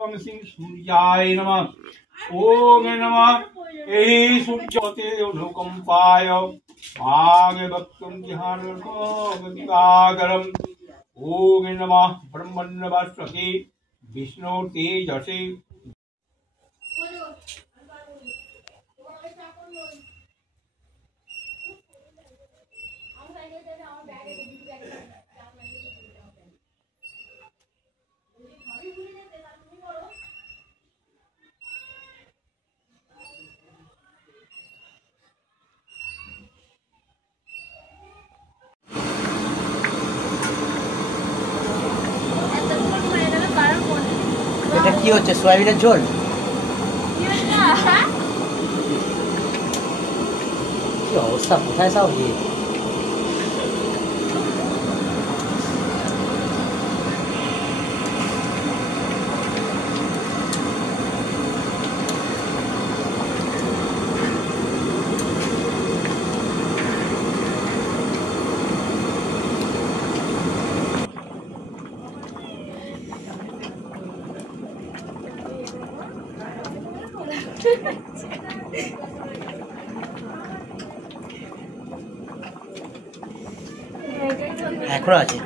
सूर्याय नमः। ओम नमः ए सूर्यते अनुकंपाय भागवतं ध्यानगतिकागरम्। ओम नमः ब्रह्मण्यवासुके विष्णु तेजसे। এটা কি হচ্ছে সয়াবিনের ঝোল? কি অবস্থা, কোথায় যাও গিয়ে? এখন আছে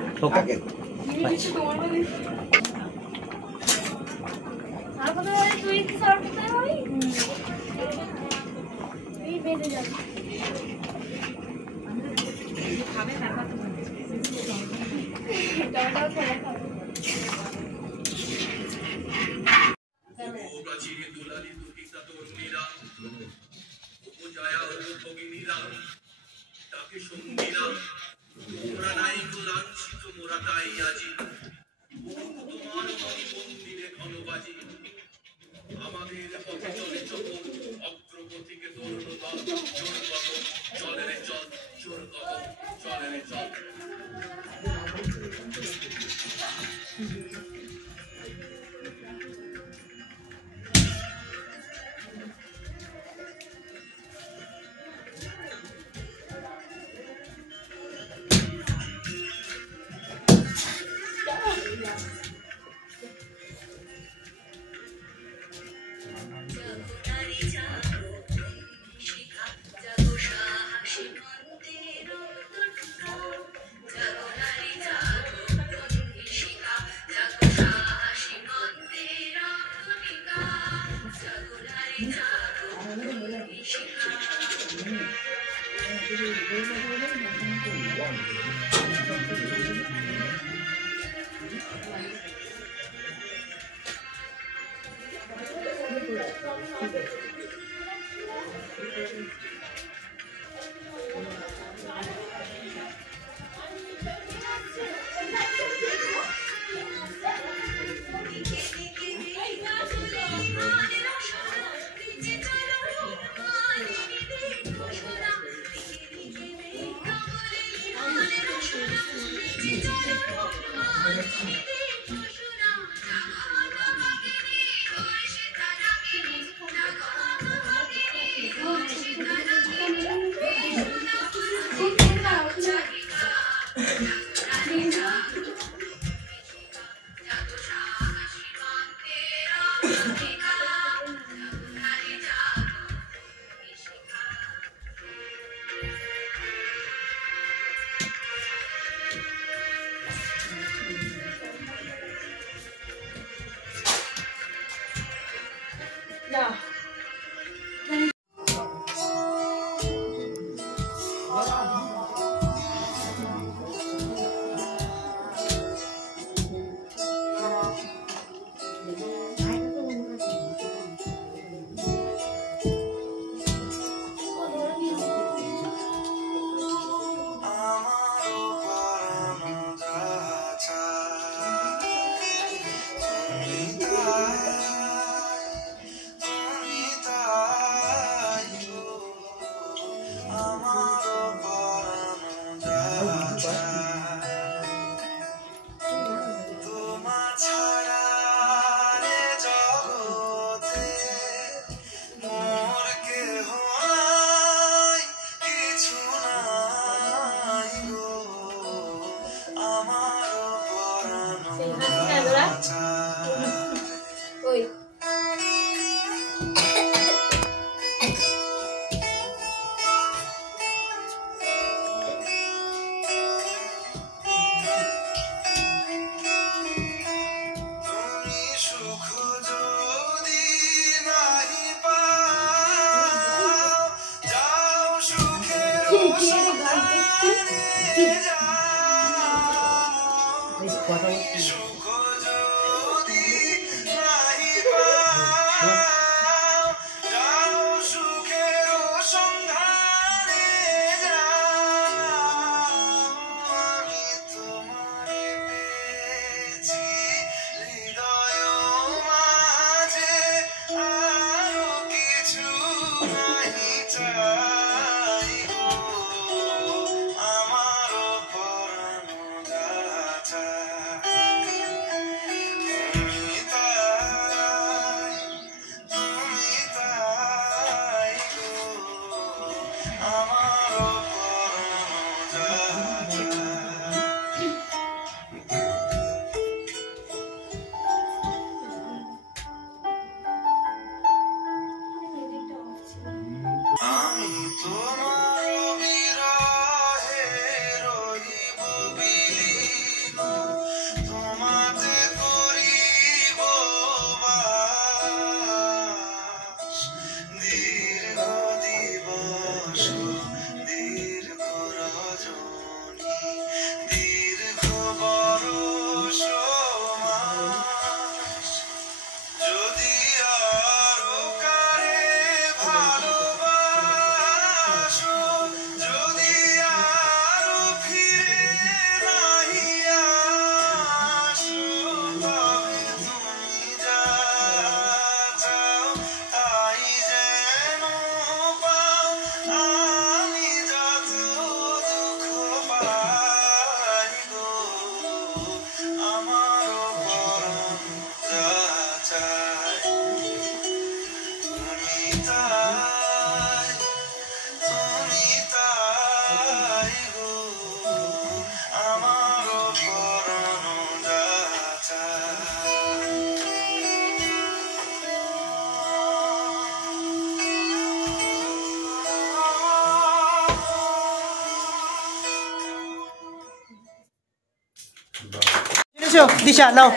দিশা নাও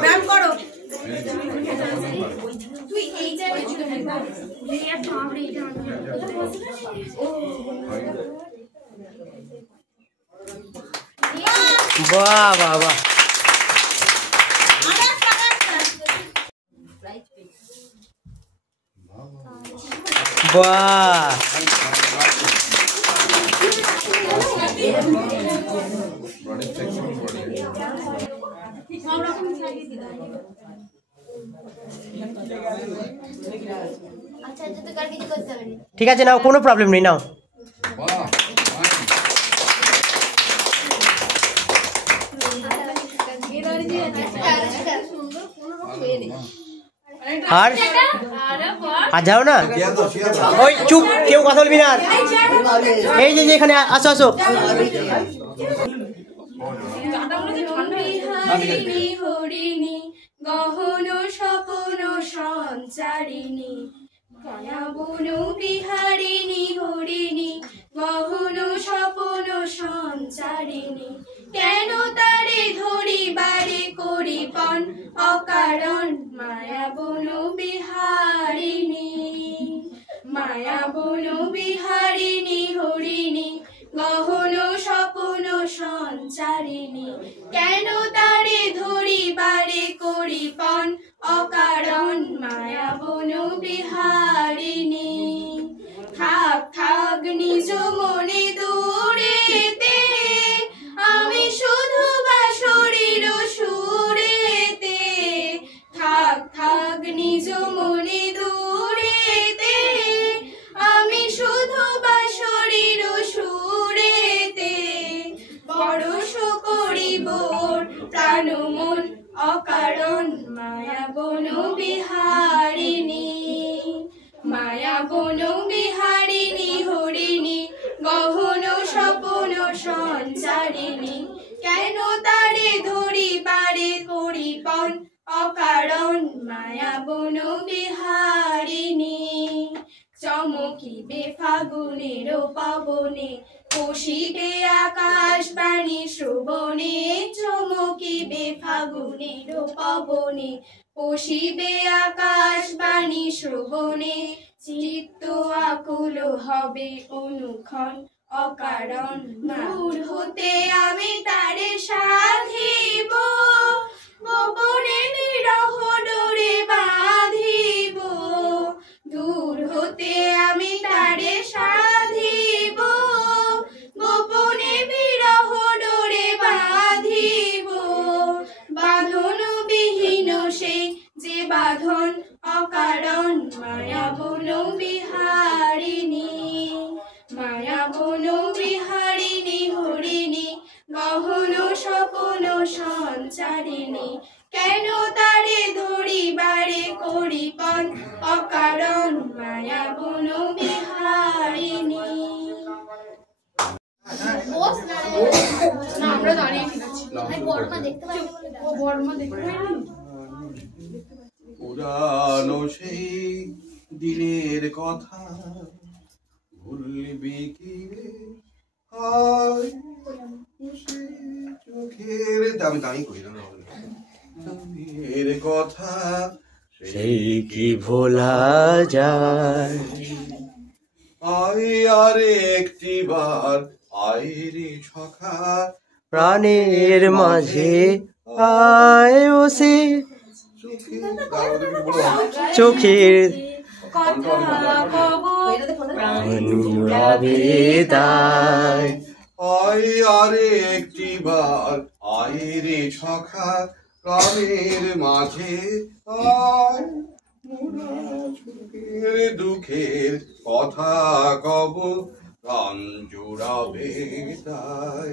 ব্যায়াম করো। বাহ বাহ বাহ বাহ ঠিক আছে নাও, কোনো প্রবলেম নেই, নাও। আর আর যাও না, ওই চুপ, কেউ কথা বলবি না। এই যে এখানে আসো আসো। হরিণী গহন স্বপন সঞ্চারিণী বনু বিহারিণী হরিণী গহন স্বপন সঞ্চারিণী কেন তারে ধরিবারে করিপন অকারণ মায়া বনু বিহারিণী মায়া বনু বিহারিণী হরিণী গহন স্বপন সঞ্চারিণী কেন তারে ধরিবারে করিপন অকারণ মায়া বনু বিহারিণী থাক থাক নিজ মনে দূরেতে আমি শুধু বা শরীর সুরেতে থাক থাক নিজ মনে দূরেতে আমি শুধু বা শরীর সুরেতে পরশ করিব প্রাণ মন অকারণ মায়া বনু বিহারিণী মায়া বনু বিহারিণী হরিণী গহন স্বপন সঞ্চারিণী কেন তারে ধরিবারে করিপন অকারণ মায়া বনু বিহারিণী চমকিবে ফাগুনের পবনে পশিবে আকাশ বাণী শ্রবণে চমকিবে ফাগুনের পবনে পশিবে আকাশ বাণী শ্রবণে চিত্ত আকুল হবে অনুক্ষণ অকারণ দূর হতে আমি তারে সাধিব গোপনে বিরহ ডোরে বাঁধিব দূর হতে আমি তারে সাধিব গোপনে বিরহ ডোরে বাঁধিব বাঁধন বিহীন সে যে বাঁধন অকারণ মায়া বন বিহারিণী মায়া বন বিহারিণী হরিণী গহন স্বপন সঞ্চারিণী কেন তারে ধরিবারে করিপন অকারণ মায়া বন বিহারিণী। আমরা দাঁড়িয়ে পুরানো সেই দিনের কথা ভুলবি কি রে হায় চোখের আমি দাঁড়িয়ে করি না কথা সেই কি ভোলা যায় আয় আর একটি বার আয় রে সখা প্রাণের মাঝে আয় ওসে চোখের জুড়াবে আয় আর একটি বার আয় রে সখা প্রাণের মাঝে আয় চোখের দুঃখের কথা কব প্রাণ জুড়াবে তাই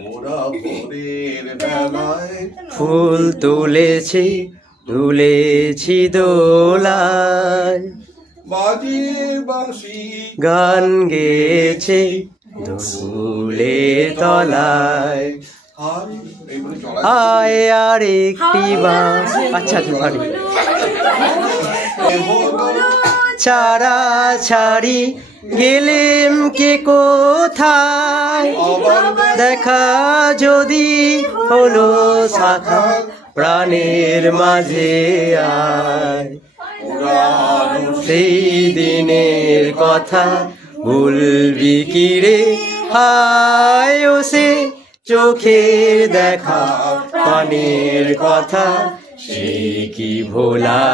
মোরা ভোরের বেলায় ফুল তুলেছি দোলায় বাজিয়ে বাঁশি গান গেছে দোলে তলায় আয় আর একটি বার আচ্ছা পারি ছাড়া ছাড়ি গেলেম কে কোথায় দেখা যদি হলো শাখা প্রাণের মাঝে আয় সেই দিনের কথা ভুলবি কি রে হায় ও সে চোখের দেখা প্রাণের কথা সে কি ভোলা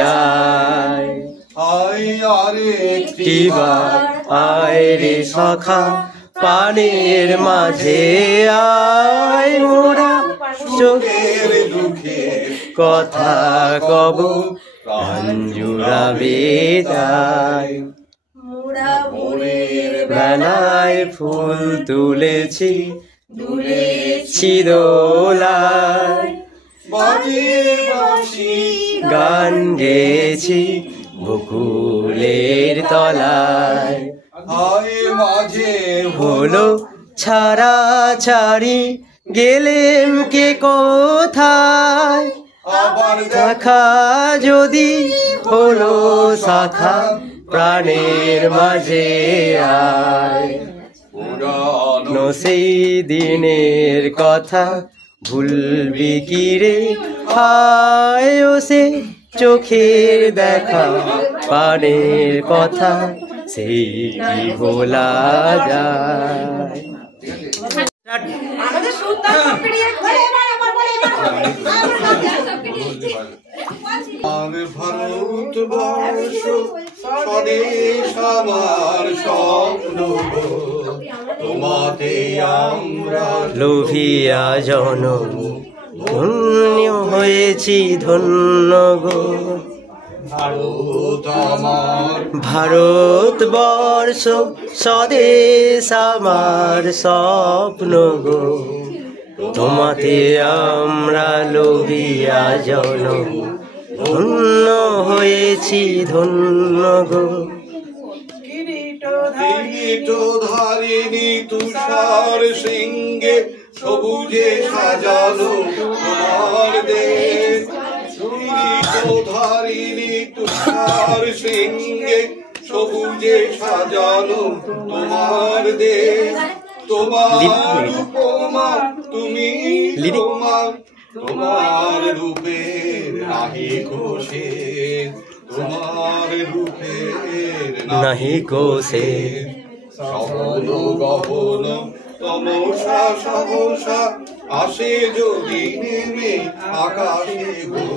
যায় আয় আর একটি বার আয় রে সখা প্রাণের মাঝে আয় মোরা চোখের দুঃখের কথা কব প্রাণ জুড়াবে তাই বেলায় ফুল তুলেছি দোলায় বাজিয়ে বাঁশি গান গেছি বকুলের তলায় আয় মাঝে হলো ছাড়া ছাড়ি গেলেম কে কোথায় আবার দেখা যদি হলো শাখা প্রাণের মাঝে আয় পুরানো সেই দিনের কথা ভুলবি কি রে হায় ও সে চোখের দেখা প্রাণের কথা সেই কি ভোলা যায় আর ভারতবর্ষ স্বদেশ আমার স্বপ্ন তোমাতে আমরা লোভিয়া জনম ধন্য হয়েছি ধন্য গো ভারত আমার ভারতবর্ষ স্বদেশ আমার স্বপ্ন গো তোমাতে আমরা লোভিয়া জনম ধন্য হয়েছি ধন্য গো কিরীটধারিণী তুষার সিংহে সবুজে সাজানো তোমার দেশ কিরীটধারিণী তুষার সিংহে সবুজে সাজানো তোমার দেশ তোমার উপমা তুমি তোমার রূপের নাহি কোষে তোমার রূপের নাহি কোসে সবল গহন তমসা সহসা আসে যদি নেমে আকাশে গো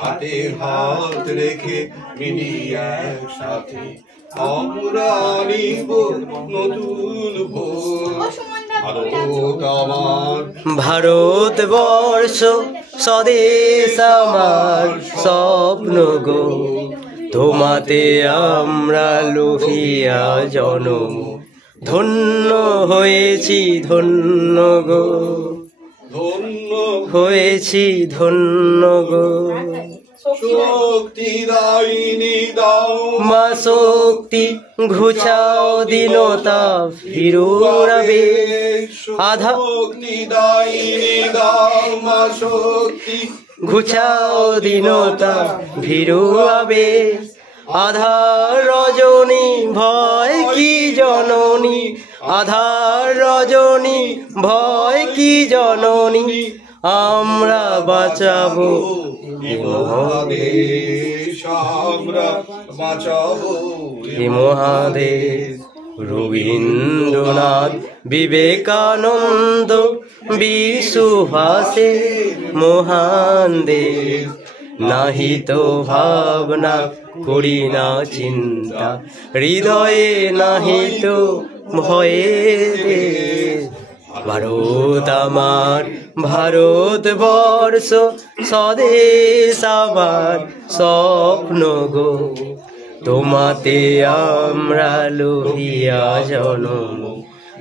হাতে হাত রেখে মিলি একসাথে আমরা নিব নতুন ভোর ভারত আমার ভারতবর্ষ স্বদেশ আমার স্বপ্ন গো তোমাতে আমরা লোহিয়া জনম ধন্য হয়েছি ধন্য গো ধন্য হয়েছি ধন্য গো শক্তি দাইনি দাও মা শক্তি ঘুচাও দীনতা ফিরুরাবে আধা শক্তি দাইনি দাও মা শক্তি ঘুচাও দীনতা ভিরুয়াবে আধার রজনী ভয় কি জননী আধার রজনী ভয় কি জননী আমরা বাঁচাবো মহাদেশ আমরা বাঁচাবো এ মহাদেশ রবীন্দ্রনাথ বিবেকানন্দ বিশুভাষে মহান দেশ নাহি তো ভাবনা করি না চিন্তা হৃদয়ে নাহি তো ভয়ে দেশ ভারত আমার ভারতবর্ষ স্বদেশ আমার স্বপ্ন গো তোমাতে আমরা লোহিয়া জনম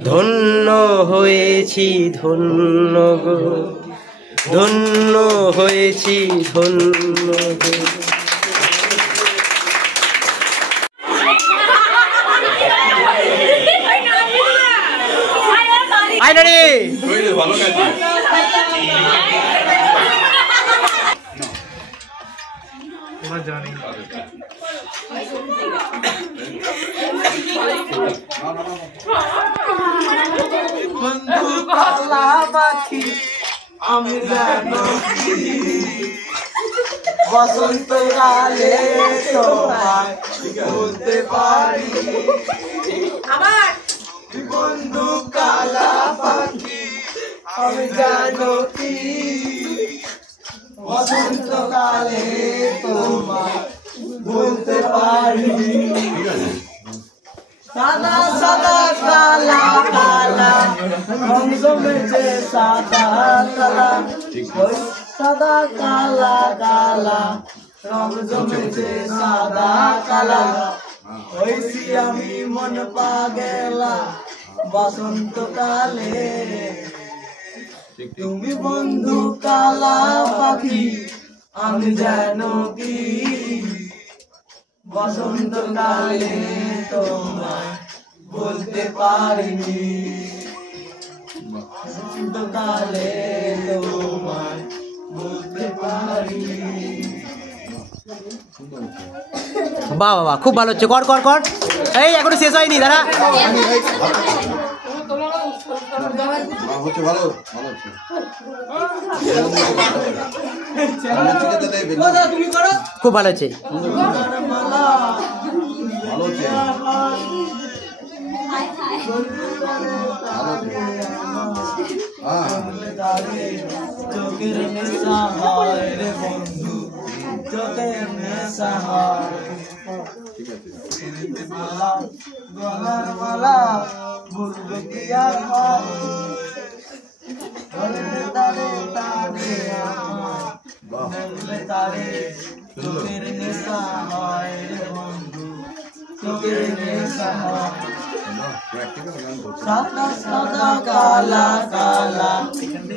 ধন্য হয়েছি ধন্য গো ধন্য হয়েছি ধন্য গো আইনারি ভালো কাজ বন্ধু কালা পাখি আমি জানো বসন্তকালে তোমায় বলতে পারি আবার বন্ধু কালা পাখি আমি জানো কি বসন্তকালে তোমায় বলতে পারি সাদা সাদা কালা কালা রং জমেছে সাদা কালা ওই সাদা কালা কালা রং জমেছে সাদা কালা ওইসি আমি মন পা গেলা বসন্তকালে তুমি বন্ধু কালা পাখি আমি জানো কি বসন্তকালে তোমায় বলতে পারিনি বসন্তকালে তোমায় বলতে পারিনি বাহ বাহ খুব ভালো হচ্ছে কর কর কর এই এখনো শেষ হয়নি দাঁড়া হচ্ছে ভালো ভালো হচ্ছে খুব ভালো হচ্ছে ভালো হচ্ছে চোখের নেশা হয় রে বন্ধু চোখের নেশা হয় মালা গলার মালা বলবে কি আর হয় তারে তারে আমার বলবে তারে চোখের নেশা হয় রে বন্ধু চোখের নেশা হয় সাদা সাদা কালা কালা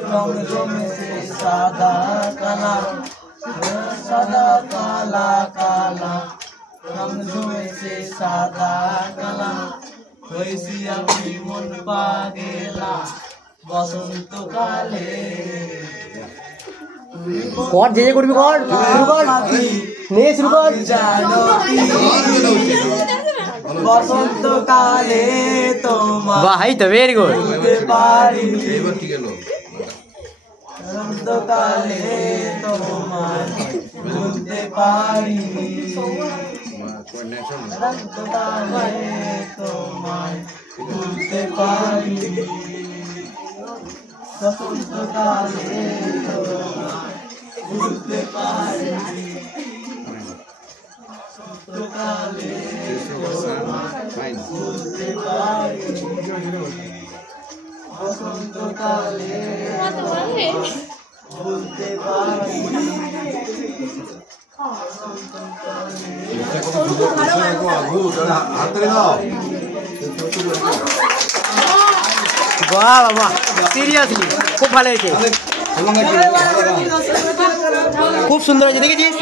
রং জমেছে সাদা কালা সাদা কালা কালা রং জমেছে সাদা কালা হয়েছি আমি মন পা গেলা বসন্তকালে কর যে যে করবি কর শুরু কর নে শুরু কর জানো কি বসন্তকালে তোমার বাহ এই তো ভেরি গুড বলতে পারি এবার কি গেল বসন্তকালে তোমায় ভুলতে পারিনি, বসন্তকালে তোমায় ভুলতে পারিনি, বসন্তকালে তোমায় ভুলতে পারিনি, বসন্তকালে তোমায় ভুলতে পারিনি, বসন্তকালে ভুলতে পারিনি, বাহ বাবা, সিরিয়াসলি খুব ভালো হয়েছে, খুব সুন্দর হয়েছে, দেখেছিস?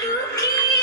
লুকিয়ে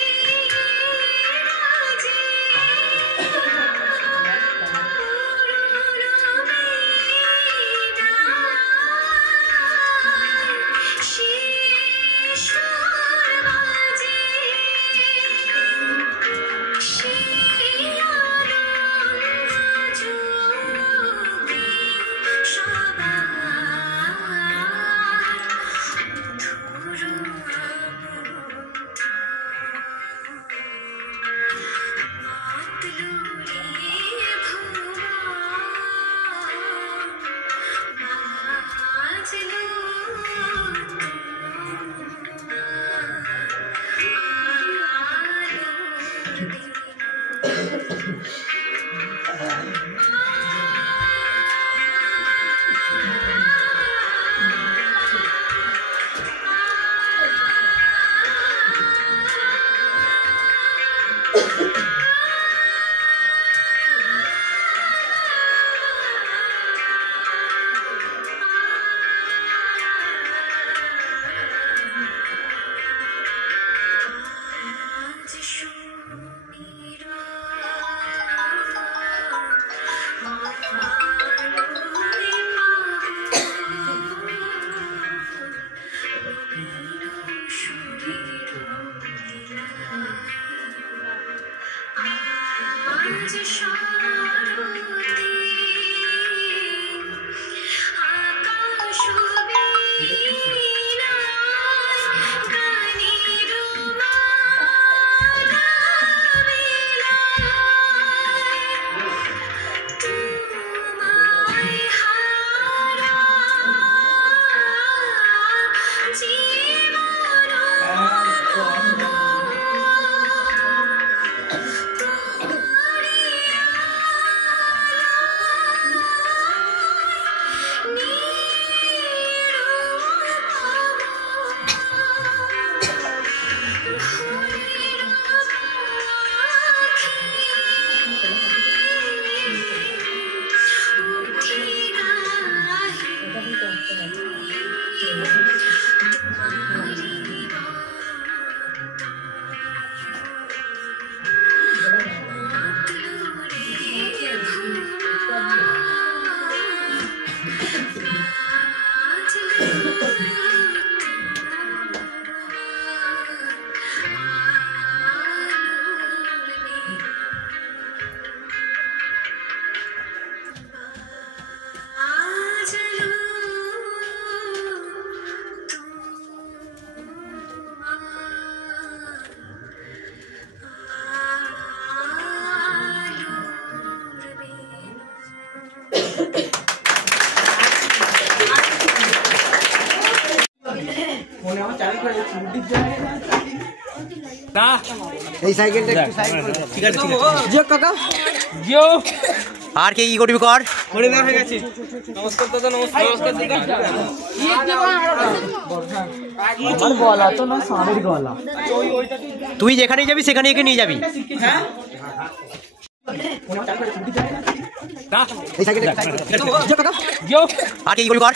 আর কে কি করবি কর। তুই যেখানে যাবি সেখানে একে নিয়ে যাবি। আর কে কি করবি কর।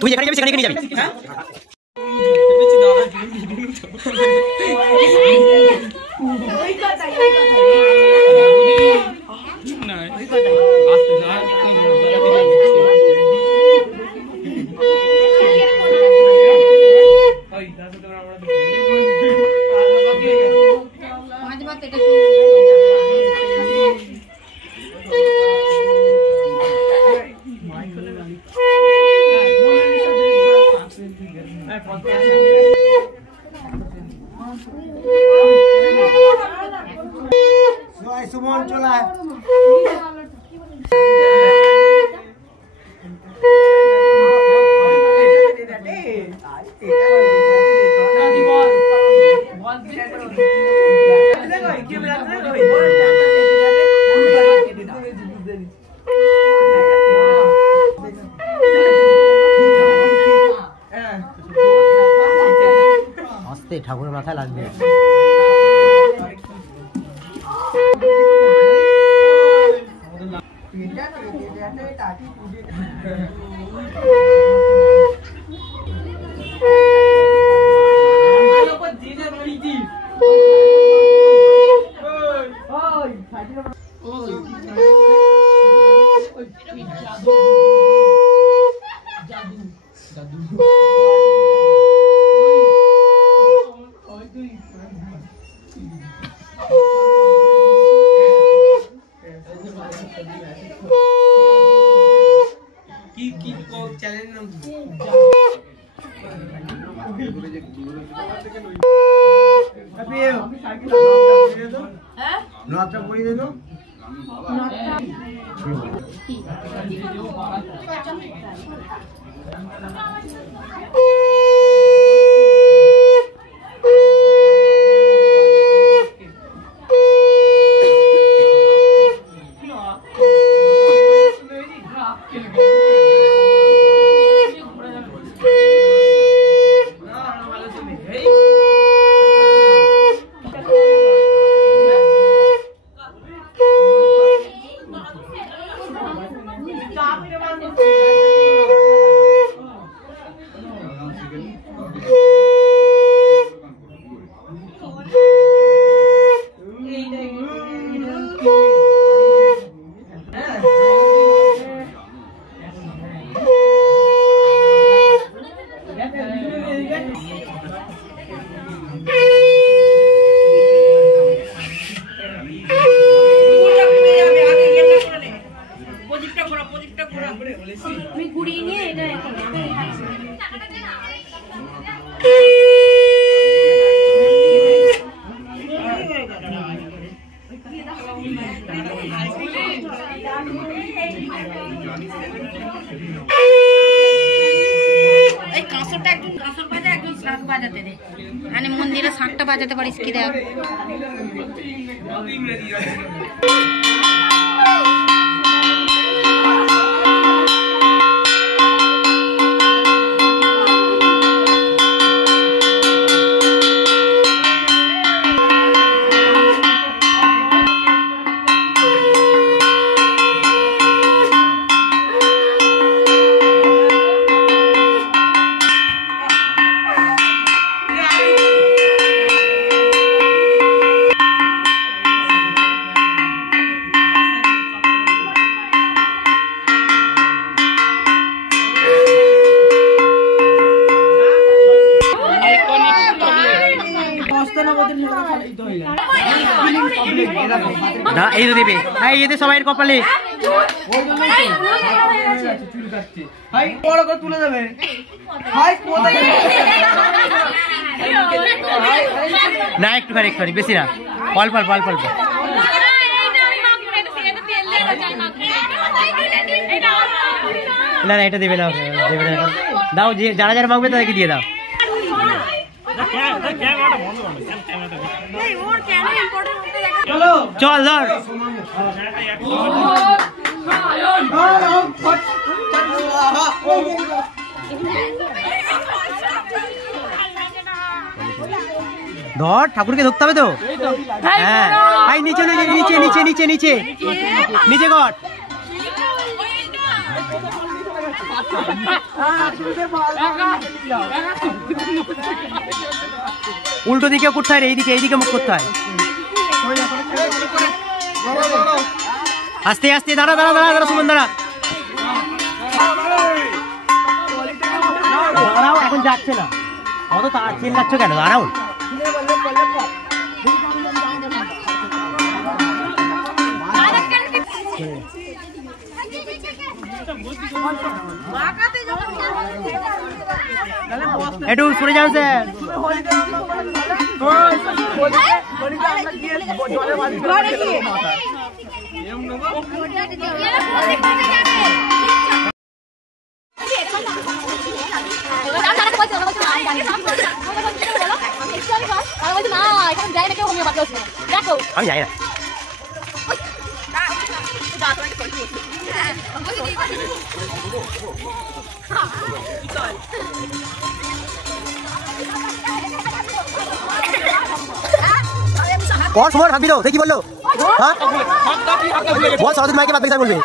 তুই যেখানে যাবি সেখানে একে নিয়ে যাবি। সুমন চলা আস্তে ঠাকুরের মাথায় লাগবে। নটা পড়ি দে তো मंदिर शाकटा बाजाते पारिस कि देख না এই তো দেবে, হ্যাঁ এতে সবাই কপালে তুলে দেবে। না একটুখানি একটুখানি, বেশি না, অল্প অল্প অল্প অল্প। না না এটা দেবে না, দেবে না, দাও যে যারা যারা মাগবে তাদেরকে দিয়ে দাও। চল ধর। ধর, ঠাকুরকে ধরতে হবে তো। হ্যাঁ ভাই নিচে নিচে নিচে নিচে নিচে নিচে নিচে কর। উল্টো দিকে করতে হয়, এইদিকে এইদিকে মুখ করতে হয়। আস্তে আস্তে, দাঁড়া দাঁড়া দাঁড়া দাঁড়া, সুমন দাঁড়া দাঁড়াও, এখন যাচ্ছে না, অত তার চিল্লাচ্ছ কেন, দাঁড়াও। একটু সরে যাও স্যার। আমি যাই না। কর সময় থাকবি তো, কি বললো? হ্যাঁ বল, সরস্বতী মাইকে বাদ বলবে।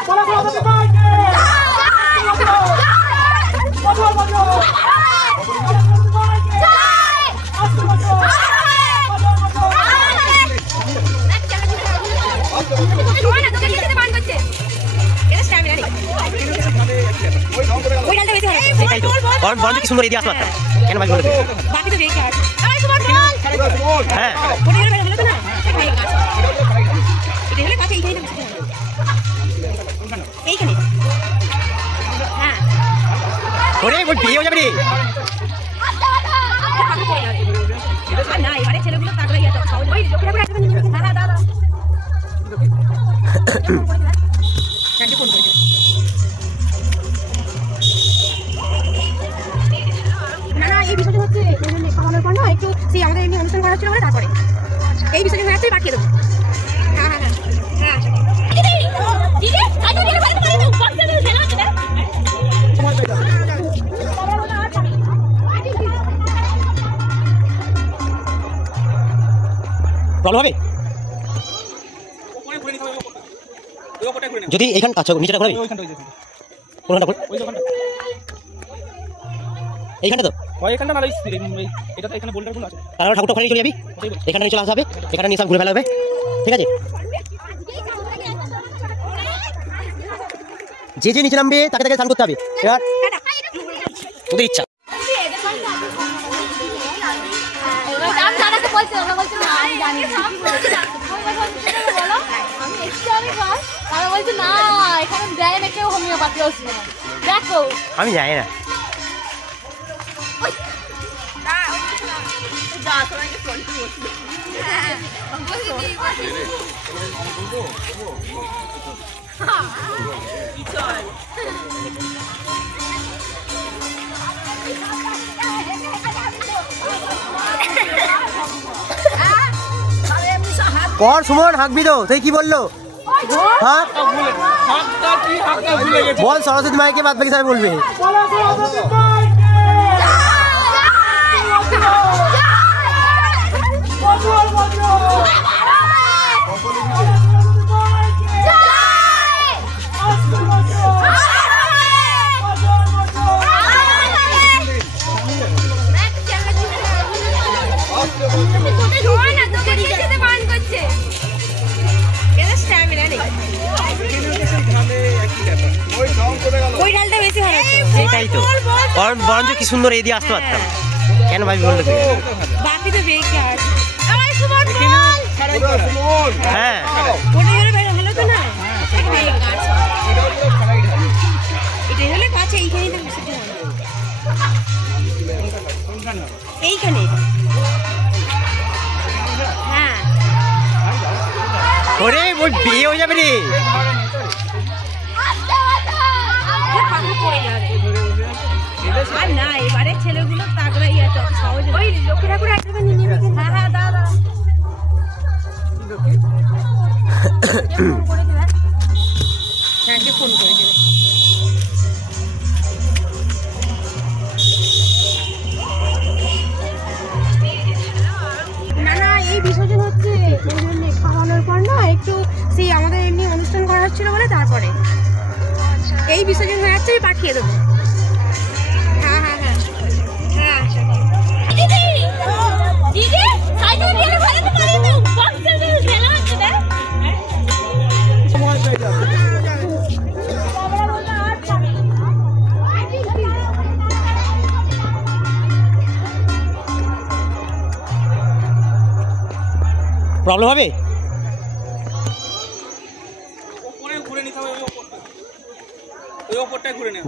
বরঞ্চ কি সুন্দর এদিকে আসতে পারতাম, কেন ভাই বলবে? হ্যাঁ ওরে বল, বিয়ে হয়ে যাবে রে। এই বিষয়টা হচ্ছে খাওয়ানোর পর না একটু সেই আমাদের এমনি অনুষ্ঠান করা হচ্ছিল বলে তারপরে এই বিষয়টা হয়ে তুই পাঠিয়ে দেবো। হ্যাঁ হ্যাঁ হ্যাঁ ভালো হবে যদি এইখান আচ্ছা নিচেটা করে কোনখানটা এইখানটা তো এখানটা না, এটা তো এখানে বোল্ডার গুলো আছে, তারপর ঠাকুরটা ওখানে চলে যাবি, এখানে নিয়ে চলে আসা হবে, এখানে নিয়ে সব ঘুরে ফেলা হবে, ঠিক আছে? যে যে নিচে নামবে তাকে তাকে স্নান করতে হবে। এবার ওদের ইচ্ছা। আমি জানি না। কর সুমন, হাঁকবি তো, তুই কি বললো? হ্যাঁ বল, সরস্বতী মাইকে বাদ বাকি সবাই বলবে। এটাই তো, বরঞ্চ কি সুন্দর এদিকে আসতে পারতাম, কেন ভাবি বললো? বাকি তো বেকার। হ্যাঁ এইখানে হ্যাঁ ওরে ওই বিয়ে হয়ে যাবে রে। আর না এবারে ছেলেগুলো তাগড়াই আছে সহজে ওই লক্ষ্মী ঠাকুর একটা নিয়ে নেবে। হ্যাঁ হ্যাঁ দাদা ফোন করে দেবে। হ্যাঁ ফোন করে দেবে। না না এই বিসর্জন হচ্ছে খাওয়ানোর পর না একটু সেই আমাদের এমনি অনুষ্ঠান করা হচ্ছিল বলে তারপরে এই বিসর্জন হয়ে যাচ্ছে পাঠিয়ে দেবো। হ্যাঁ হ্যাঁ হ্যাঁ হ্যাঁ প্রবলেম হবে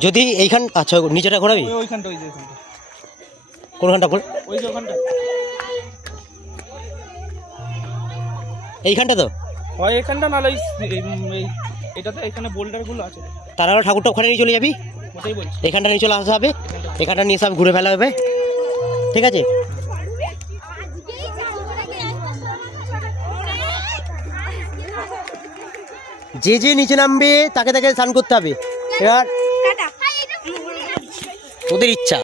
যদি এইখান আচ্ছা নিচেটা ঘোরাবি কোনখানটা এইখানটা তো হয় এখানটা নালে এটাতে এখানে বোল্ডার গুলো আছে তারা ঠাকুরটা ওখানে নিয়ে চলে যাবি ওটাই বলছি এখানটা নিয়ে চলে আসা হবে এখানটা নিয়ে সব ঘুরে ফেলা হবে ঠিক আছে। যে যে নিচে নামবে তাকে তাকে স্নান করতে হবে এবার ওদের ইচ্ছা।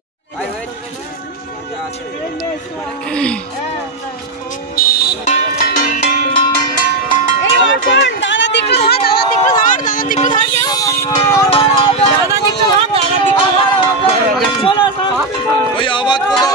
ওই আওয়াজ কোথায়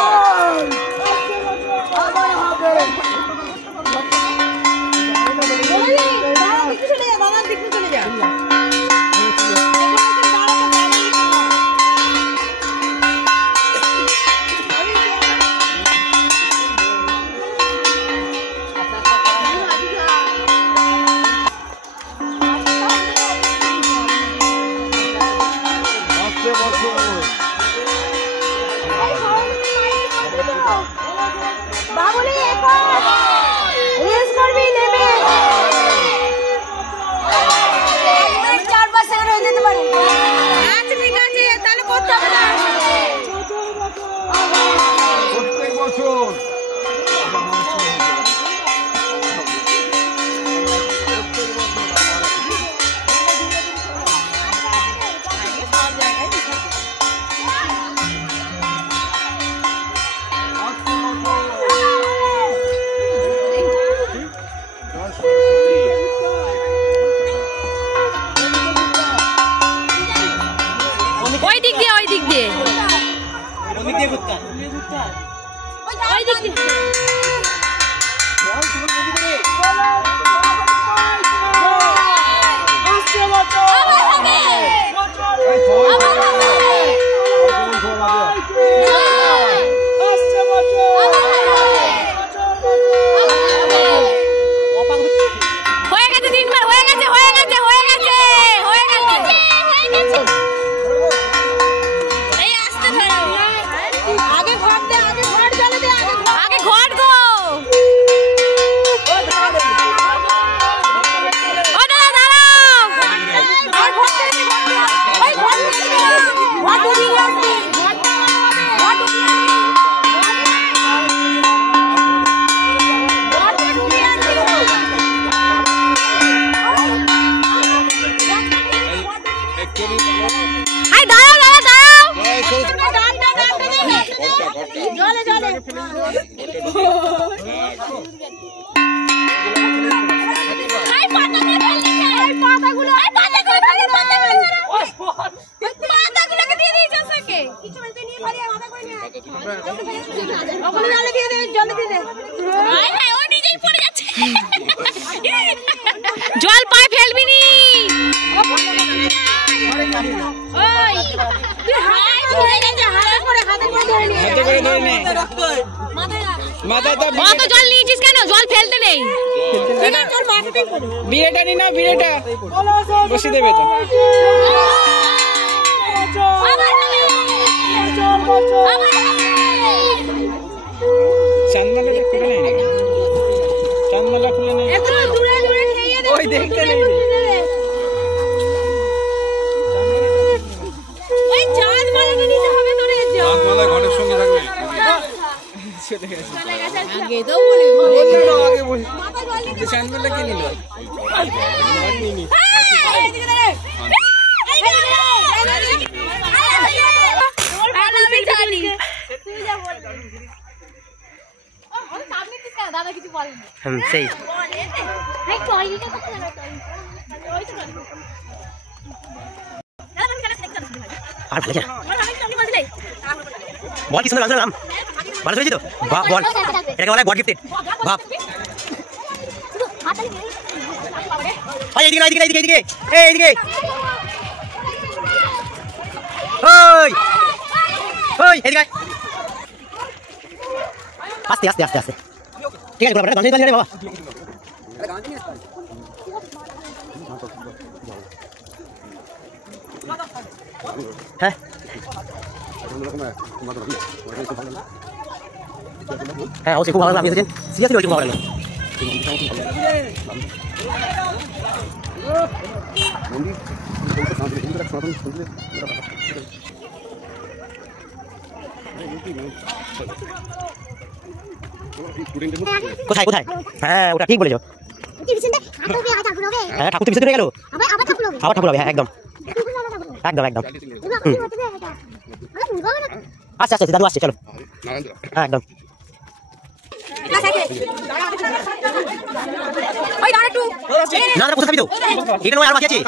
বাবুলি এখন রেস করবি নেমে 4-5 সেকেন্ড হয়ে যেতে পারে। আচ্ছা ঠিক আছে তাহলে করতে হবে না প্রত্যেক বছর ওই দিক দিয়ে ওই দিক দিয়ে জল পায়ে ফেলবি নি মাথায় জল নিয়েছিস কেন? না জল ফেলতে নেই বিড়েটা নি না বিড়েটা বসে দেবে তো চান্দমালাটা খুলে নেই না চান্দমালা খুলে নেই ওই দেখতে নেই ওই চাঁদমালাটা নিতে হবে তোরে চাঁদমালা ঘরের সঙ্গে থাকবে চলে গেছে আগে তো বলে আগে বসে চান্দমালা কে নিল দাদা কিছু বলেন সেই আর ভালো বল কি সুন্দর লাগছে নাম ভালো হয়েছে তো বল এটাকে বলা গড গিফটেড বাপ এইদিকে এইদিকে এইদিকে এইদিকে ওই ওই এদিকে আস্তে আস্তে আস্তে আস্তে ঠিক আছে বাবা গান গান বাবা হ্যাঁ হ্যাঁ অবশ্যই খুব ভালো লাগলো আপনি এসেছেন সিরিয়াসলি ওই খুব ভালো লাগলো কোথায় কোথায় হ্যাঁ ওটা ঠিক বলেছো হ্যাঁ ঠাকুর বিসর্জন হয়ে গেল আবার ঠাকুর হবে হ্যাঁ একদম একদম একদম আচ্ছা আচ্ছা দাদু আসছে চলো হ্যাঁ একদম না না কোথায় তো এখানে আর বাকি আছে